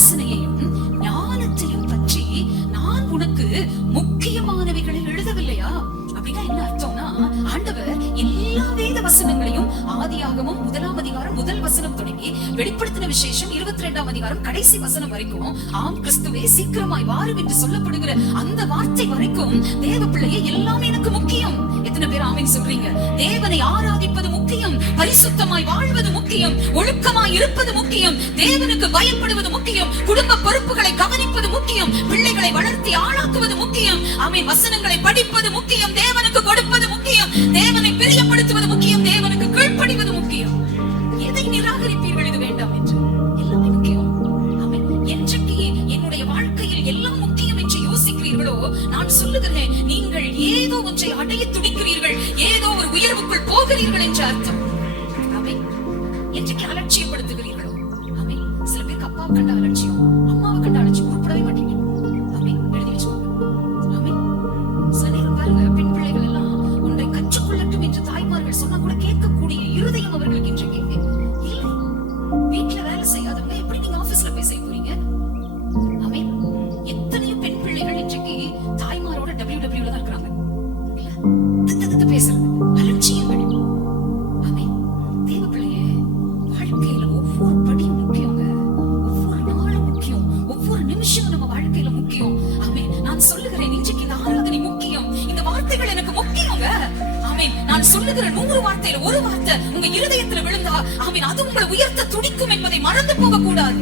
யோசனையையும் ஞானத்தையும் பற்றி நான் உனக்கு முக்கியமானவைகளை எழுதவில்லையா? அப்படின்னா என்ன அர்த்தம்னா ஆண்டவர் எல்லா வேத வசனங்களையும் ஆதியாகமும் முதலாம் அதிகாரம் முதல் வசனம் தொடங்கி வெளிப்படுத்தின விசேஷம் இருபத்தி ரெண்டாம் அதிகாரம் கடைசி வசனம் வரைக்கும் ஆம் கிறிஸ்துவே சீக்கிரமாய் வாரும் என்று சொல்லப்படுகிற அந்த வார்த்தை வரைக்கும் தேவ பிள்ளையே எல்லாமே எனக்கு முக்கியம். அப்படின்னு சொல்றீங்க தேவனை ஆராதிப்பது முக்கியம் பரிசுத்தமாய் வாழ்வது முக்கியம் ஒழுக்கமாய் இருப்பது முக்கியம் தேவனுக்கு பயப்படுவது முக்கியம் குடும்ப பொறுப்புகளை கவனிப்பது முக்கியம் பிள்ளைகளை வளர்த்தி ஆளாக்குவது முக்கியம் அவை வசனங்களை படிப்பது முக்கியம் தேவனுக்கு கொடுப்பது முக்கியம் தேவனை பிரியப்படுத்துவது முக்கியம் தேவனுக்கு கீழ்ப்படிவது முக்கியம். எதை நிராகரிப்பீர்கள் இது வேண்டாம் என்று? எல்லாமே முக்கியம். என்றைக்கு என்னுடைய வாழ்க்கையில் எல்லாம் முக்கியம் என்று யோசிக்கிறீர்களோ நான் சொல்லுகிறேன் நீங்கள் ஏதோ ஒன்றை அடைய துடிக்கிறீர்கள் உயர்வுக்குள் என்று அர்த்தம். ஆமென். என்றைக்கு அலட்சியப்படுத்துகிறீர்களோ? ஆமென். சில பேருக்கு அப்பா கண்ட அலட்சியம் அம்மாவை கண்ட அலட்சியம் உருப்படவே மாட்டீங்க ஆமென். எழுதி வச்சுக்கோங்க. ஆமென். சில நேரம் பாருங்க பெண் பிள்ளைகள் எல்லாம் ஒன்றை கற்றுக்கொள்ளட்டும் என்று தாய்மார்கள் சொன்னா கூட கேட்கக்கூடிய இருதயம் அவர்களுக்கு இன்றைக்கு இல்லை. வீட்டுல வேலை செய்யாதவங்க எப்படி நீங்க ஆபீஸ்ல போய் செய்ய போறீங்க? ஆமென். எத்தனையோ பெண் பிள்ளைகள் இன்றைக்கு தாய்மாரோட டபிள்யூ டபிள்யூல தான் இருக்கிறாங்க. தித்து தித்து பேசுறது. அலட்சியம். ஒவ்வொரு நம்ம வாழ்க்கையில முக்கியம். ஆமே நான் சொல்லுகிறேன் இன்றைக்கு இந்த ஆராதனை முக்கியம். இந்த வார்த்தைகள் எனக்கு முக்கியங்க. ஆமென். நான் சொல்லுகிற நூறு வார்த்தையில ஒரு வார்த்தை உங்க இருதயத்துல விழுந்தா ஆமீன் அது உங்களை உயர்த்த துடிக்கும் என்பதை மறந்து போக கூடாது